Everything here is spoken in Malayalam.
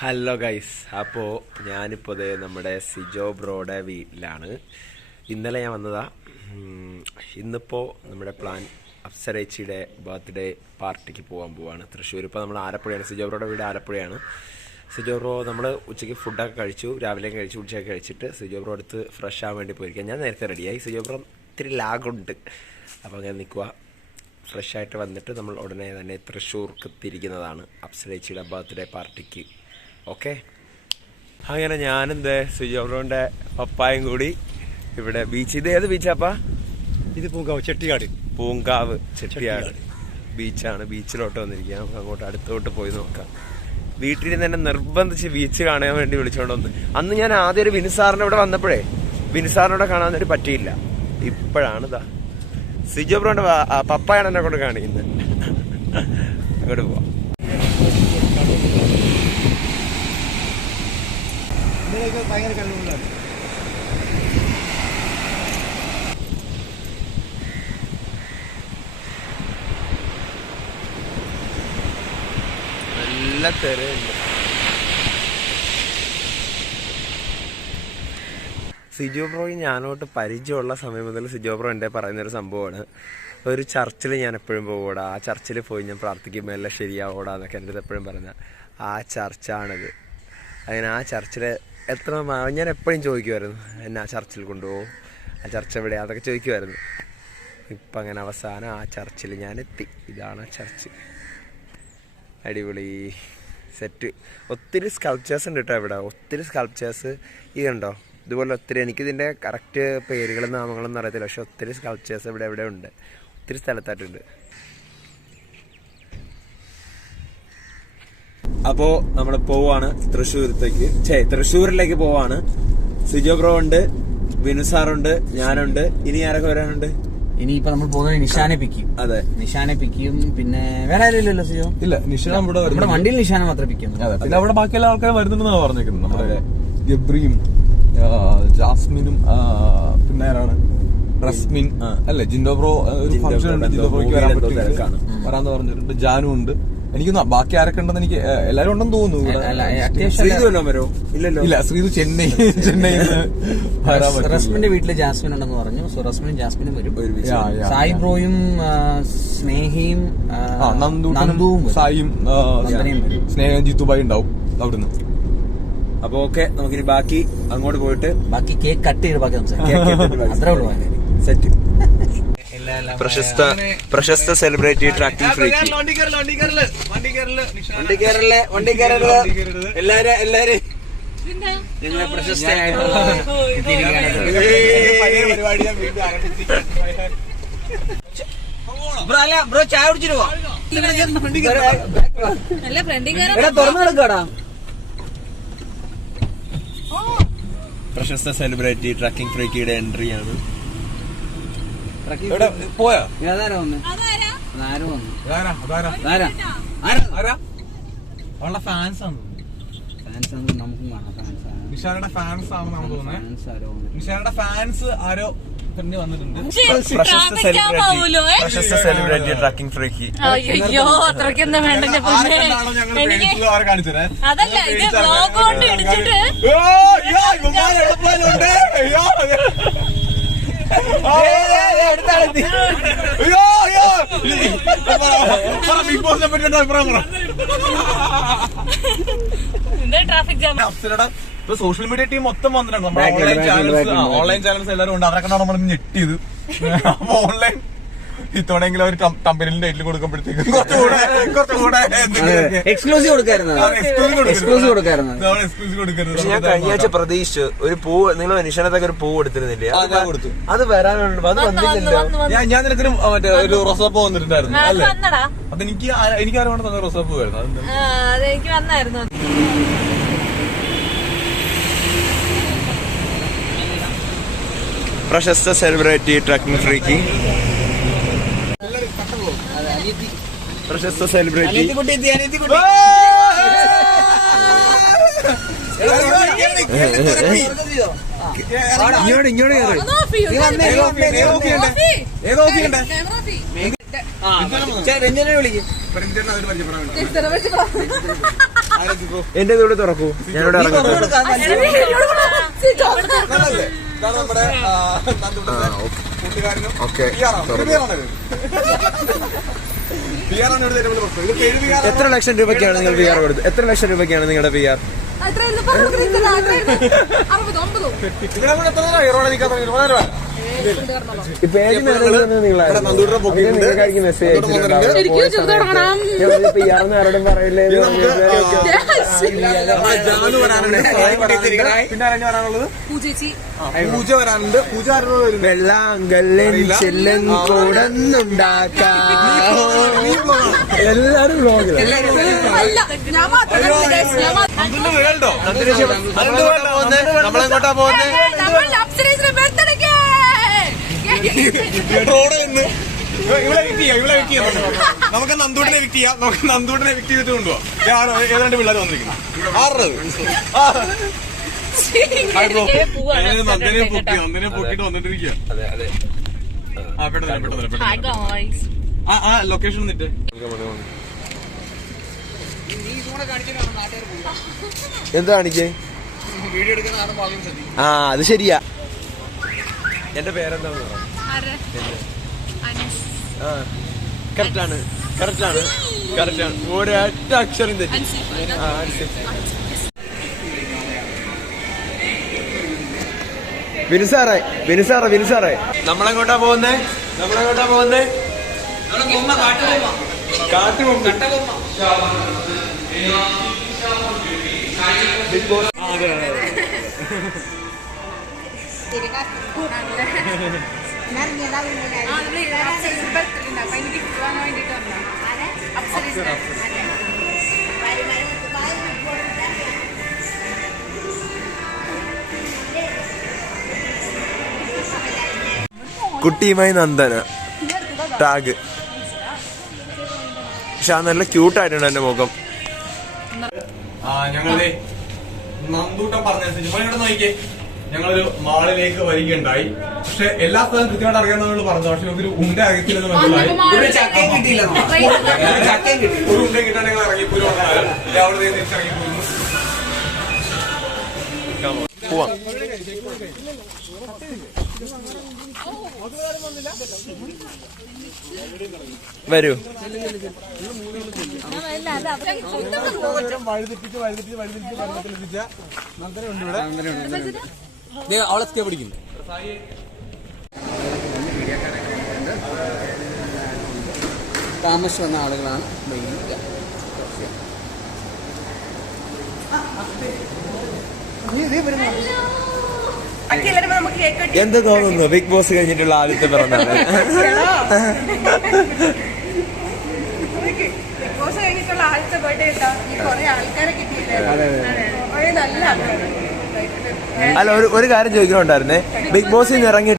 ഹലോ ഗൈസ്, അപ്പോൾ ഞാനിപ്പോൾ നമ്മുടെ സിജോ ബ്രോയുടെ വീട്ടിലാണ്. ഇന്നലെ ഞാൻ വന്നതാ. ഇന്നിപ്പോൾ നമ്മുടെ പ്ലാൻ അപ്സരേച്ചിയുടെ ബർത്ത്ഡേ പാർട്ടിക്ക് പോവാണ് തൃശ്ശൂർ. ഇപ്പോൾ നമ്മൾ ആലപ്പുഴയാണ്. സിജോ ബ്രോയുടെ വീട് ആലപ്പുഴയാണ്. സിജോ ബ്രോ നമ്മൾ ഉച്ചയ്ക്ക് ഫുഡൊക്കെ കഴിച്ചു, രാവിലെയും കഴിച്ചു, ഉച്ചയൊക്കെ കഴിച്ചിട്ട് സിജോ ബ്രോ അടുത്ത് ഫ്രഷ് ആവാൻ വേണ്ടി പോയിരിക്കാം. ഞാൻ നേരത്തെ റെഡിയായി. സിജോ ബ്രോ ഇത്തിരി ലാഗുണ്ട്, അപ്പോൾ അങ്ങനെ നിൽക്കുക. ഫ്രഷായിട്ട് വന്നിട്ട് നമ്മൾ ഉടനെ തന്നെ തൃശ്ശൂർക്ക് തിരിക്കുന്നതാണ് അപ്സരേച്ചിയുടെ ബർത്ത്ഡേ പാർട്ടിക്ക്. ഓക്കെ, അങ്ങനെ ഞാനെന്ത് സിജോ ബ്രോൻ്റെ പപ്പായും കൂടി ഇവിടെ ബീച്ച്. ഇത് ഏത് ബീച്ചാപ്പാ? ഇത് പൂങ്കാവ് ചെട്ടിയാട്. പൂങ്കാവ് ചെട്ടിയാട് ബീച്ചാണ്. ബീച്ചിലോട്ട് വന്നിരിക്കുക. നമുക്ക് അങ്ങോട്ട് അടുത്തോട്ട് പോയി നോക്കാം. വീട്ടിൽ നിന്ന് തന്നെ നിർബന്ധിച്ച് ബീച്ച് കാണാൻ വേണ്ടി വിളിച്ചുകൊണ്ട് വന്ന്. അന്ന് ഞാൻ ആദ്യം ഒരു വിനുസാറിനെ ഇവിടെ വന്നപ്പോഴേ വിനുസാറിനോടെ കാണാൻ വേണ്ടി പറ്റിയില്ല. ഇപ്പോഴാണ് ഇതാ സിജോ ബ്രോന്റെ പപ്പായാണ് എന്നെ കൊണ്ട് കാണിക്കുന്നത്. അങ്ങോട്ട് പോവാം. ഭയങ്കര കണ്ണുകളാണ്. നല്ല തിരയുണ്ട്. സിജോ ബ്രോയും ഞാനോട്ട് പരിചയമുള്ള സമയം മുതൽ സിജോ ബ്രോ എൻ്റെ പറയുന്നൊരു സംഭവമാണ്, ഒരു ചർച്ചിൽ ഞാൻ എപ്പോഴും പോകൂടാ, ആ ചർച്ചിൽ പോയി ഞാൻ പ്രാർത്ഥിക്കുമ്പോൾ എല്ലാം ശരിയാവൂടാ എന്നൊക്കെ എൻ്റെ അടുത്ത് എപ്പോഴും പറഞ്ഞ ആ ചർച്ചാണിത്. അങ്ങനെ ആ ചർച്ചിൽ എത്ര ഞാൻ എപ്പോഴും ചോദിക്കുമായിരുന്നു, എന്നെ ആ ചർച്ചിൽ കൊണ്ടുപോകും, ആ ചർച്ച് എവിടെയാണ് അതൊക്കെ ചോദിക്കുമായിരുന്നു. ഇപ്പം അങ്ങനെ അവസാനം ആ ചർച്ചിൽ ഞാൻ എത്തി. ഇതാണ് ആ ചർച്ച്. അടിപൊളി സെറ്റ്. ഒത്തിരി സ്കൾപ്ചേഴ്സ് ഉണ്ട് കേട്ടോ ഇവിടെ, ഒത്തിരി സ്കൾപ്ചേഴ്സ്. ഇതുണ്ടോ ഇതുപോലെ ഒത്തിരി. എനിക്കിതിൻ്റെ കറക്റ്റ് പേരുകളും നാമങ്ങളൊന്നും അറിയത്തില്ല, പക്ഷെ ഒത്തിരി സ്കൾപ്ചേഴ്സ് ഇവിടെ ഉണ്ട്, ഒത്തിരി സ്ഥലത്തായിട്ടുണ്ട്. അപ്പോൾ നമ്മൾ പോവാണ് തൃശ്ശൂരിലേക്ക് പോവാണ്. സിജോ ബ്രോ ഉണ്ട്, വിനുസാറുണ്ട്, ഞാനുണ്ട്. ഇനി ആരൊക്കെ വരാനുണ്ട്? ഇനിയിപ്പോ നമ്മൾ പോകുന്നത് നിഷാനെ പിക്കും. അതെ, നിഷാനെ പിക്കും. പിന്നെ വേറെ ആരും ഇല്ലല്ലോ സിജോ? ഇല്ല, നിഷാൻ നമ്മുടെ വണ്ടിയിൽ നിഷാനെ മാത്രമേ പിക്കുന്നു. അതെ, പിന്നെ അവിടെ ബാക്കിയുള്ള ആൾക്കാർ വരുന്നുണ്ടെന്നാണ് പറഞ്ഞേക്കുന്നത്. നമ്മുടെ ഗബ്രിയും ജാസ്മിനും പിന്നെ ആരാണ്, റസ്മിൻ അല്ലെ, ജിൻഡോ ബ്രോ ഒരു ഫംഗ്ഷൻ ഉണ്ട്, ജിൻഡോ ബ്രോയ്ക്ക് വരാന്ന് പറഞ്ഞിട്ടുണ്ട്. ജാനു ഉണ്ട്. എനിക്കൊന്ന് ബാക്കി ആരൊക്കെ ഉണ്ടെന്ന് എനിക്ക് എല്ലാരും ഉണ്ടെന്ന് തോന്നുന്നു. ഇല്ല, ശ്രീതു ചെന്നൈയിൽ റസ്മിന്റെ വീട്ടില് ജാസ്മിൻ ഉണ്ടെന്ന് പറഞ്ഞു. സോ റസ്മിനും ജാസ്മിനും വരും. സായി ബ്രോയും സ്നേഹയും നന്ദുവും സായിയും സ്നേഹയും ജിത്തുബായി ഉണ്ടാവും അവിടുന്ന്. അപ്പൊ ഓക്കെ, നമുക്കിനി ബാക്കി അങ്ങോട്ട് പോയിട്ട് ബാക്കി കേക്ക് കട്ട് ചെയ്ത് ബാക്കി സംസാരിക്കാം. അത്രേ ഉള്ളൂ സെറ്റ്. പ്രശസ്ത സെലിബ്രിറ്റി ട്രാക്കിംഗ് ഫ്രീക്ക്. എല്ലാരും ഞങ്ങളെ പ്രശസ്തയായിട്ടുള്ള ബ്രോ ചായ കുടിച്ചിട്ട് പോവാ. തുറന്നു കിടക്കാടാ. പ്രശസ്ത സെലിബ്രിറ്റി ട്രാക്കിംഗ് ഫ്രീക്കിയുടെ എൻട്രി ആണ്. പോയാ ഫാൻസ് നമുക്കും കാണാം. നിഷാരുടെ ഫാൻസ് ആണെന്നാണ് തോന്നുന്നത്. നിഷാരുടെ ഫാൻസ് ആരോ വന്നിട്ടുണ്ട്. പ്രശസ്ത സെലിബ്രിറ്റി ട്രാക്കിംഗ് ഫ്രീക്ക്. അയ്യോ, അത്രയ്ക്കൊന്നും വേണ്ട. കാണിച്ചേ അതല്ല, ഇത് വ്ലോഗ് കൊണ്ട് ഇടിച്ചിട്ട് ബിഗ് ബോസിനെ പറ്റി അഭിപ്രായം പറ. Traffic jam. ഇപ്പൊ സോഷ്യൽ മീഡിയ ടീം മൊത്തം വന്നിട്ടുണ്ട്. നമ്മുടെ ഓൺലൈൻ ചാനൽസ് എല്ലാവരും ഉണ്ട്. അവരൊക്കെ നമ്മൾ ഞെട്ടിയത്. അപ്പൊ ഓൺലൈൻ ഇത്തവണെങ്കിലും അവർ കമ്പനിയിൽ ടൈറ്റിൽ കൊടുക്കുമ്പോഴത്തേക്കും കുറച്ചുകൂടെ എക്സ്ക്ലൂസീവ് കൊടുക്കായിരുന്നു. ഞാൻ കഴിഞ്ഞ ആഴ്ച പ്രതീക്ഷിച്ചു ഒരു പൂ, നിങ്ങൾ നിഷാനത്തൊക്കെ ഒരു പൂ കൊടുത്തിരുന്നില്ലേ? അത് വരാനുണ്ട്, അത് വന്നില്ലല്ലോ. ഞാൻ നിനക്കൊരു മറ്റേ ഒരു റോസാപ്പൂ വന്നിട്ടുണ്ടായിരുന്നു അല്ലേ? അത് എനിക്ക് ആരോട് തന്നെ റോസാപ്പൂ വരുന്നു. അതെനിക്ക് വന്നായിരുന്നു. പ്രശസ്ത സെലിബ്രിറ്റി ട്രാക്കിംഗ് ഫ്രീക്ക്. പ്രശസ്ത സെലിബ്രിറ്റി രഞ്ജനെ വിളിക്കും. എന്റെ കൂടെ തുറക്കൂ, ഞാനിവിടെ ഇറങ്ങാം. ഇതാണ് നമ്മുടെ നന്ദുട്ടന്റെ കൂട്ടുകാരനും ഓക്കെ. PR-ആണ് ഇവിടെ തരുമ്പോൾ പ്രശ്നം. ഇത് പേര് PR ആണ്. എത്ര ലക്ഷം രൂപയ്ക്കാണ് നിങ്ങൾ PR കൊടുത്തത്? എത്ര ലക്ഷം രൂപയ്ക്കാണ് നിങ്ങളുടെ PR? ഇതിനെ കൂടെ എത്ര നേരം ഇറോടെ നിൽക്കാൻ തുടങ്ങി? 20 രൂപ. ഈ പേജ് മാനേജ് ഇവിടെ നന്ദൂട്ടനെ പൊക്കിയിട്ടുണ്ട്. നിങ്ങളായിരിക്കും മെസ്സേജ് നന്ദൂട്ടൻ PR ആരോടും പറയില്ലേ? ഇത് നമുക്ക് നമ്മുടെ ജാനു വരാനുണ്ട്. പിന്നെ ആരെങ്കിലും വരാനുള്ളത്? പൂജ വരാനുണ്ട്. പൂജ ആരോട് വരുന്നത്? വെള്ളാങ്കല്ലൻ ചെല്ലൻ കൂടന്നുണ്ടാക്കാം. എല്ലാരും വ്ലോഗ്. നമ്മളെങ്ങോട്ടാ പോകുന്നത്? റോഡ് നിന്ന് ഇവിടെ എവിക്ട് ചെയ്യാം. നമുക്ക് നന്ദൂട്ടിനെ എവിക്ട് ചെയ്യാം. നമുക്ക് നന്ദൂട്ടിനെ എവിക്ട് ചെയ്തിട്ട് കൊണ്ടുപോകാം. ഏതാണ്ട് പിള്ളേർ വന്നിരിക്കുന്നു. നന്ദിനെ പൊക്കിട്ട് വന്നിട്ടിരിക്കുക. ആ പെട്ടെന്ന് ആ ലൊക്കേഷൻ എന്നിട്ട് എന്താ കാണിക്കേ? വീഡിയോ എടുക്കുന്ന ആളും ഭാഗ്യം ശ്രദ്ധിക്കും. ആ അത് ശരിയാ. എന്റെ പേരെന്താന്ന് പറ. കറക്റ്റാണ്. ഒരൊറ്റ അക്ഷരം തെറ്റി. വിനുസാറേ നമ്മളെങ്ങോട്ടാ പോകുന്നേ? കാട്ടുകൊമ്പ്. Big boss. അതെ കുട്ടിയുമായി നന്ദന ടാഗ്. പക്ഷെ ആ നല്ല ക്യൂട്ടായിട്ടുണ്ട് എന്റെ മുഖം. ഞങ്ങളെ നന്ദൂട്ടം പറഞ്ഞനുസരിച്ച് ഇവിടെ നോക്കിയേ, ഞങ്ങളൊരു മാളിലേക്ക് വരികയുണ്ടായി. പക്ഷെ എല്ലാ സ്ഥലവും കൃത്യമായിട്ട് അറിയാവുന്ന പറഞ്ഞു. പക്ഷെ നമുക്കൊരു ഉണ്ട അറിയത്തില്ലെന്ന് മനസ്സിലായി. ഒരു ഉണ്ട കിട്ടാൻ ഞങ്ങൾ ഇറങ്ങിപ്പോലും അവിടെ തിരിച്ചിറങ്ങിപ്പോയിരുന്നു. പോവാം. വരൂ. അവളെ പിടിക്കും. താമസിച്ച് വന്ന ആളുകളാണ് എന്ത് തോന്നുന്നു ബിഗ് ബോസ് കഴിഞ്ഞിട്ടുള്ള ആദ്യത്തെ പിറന്നാള്? അല്ല ഒരു കാര്യം ചോദിക്കണുണ്ടായിരുന്നേ. ബിഗ് ബോസിൽ നിന്ന് ഇറങ്ങി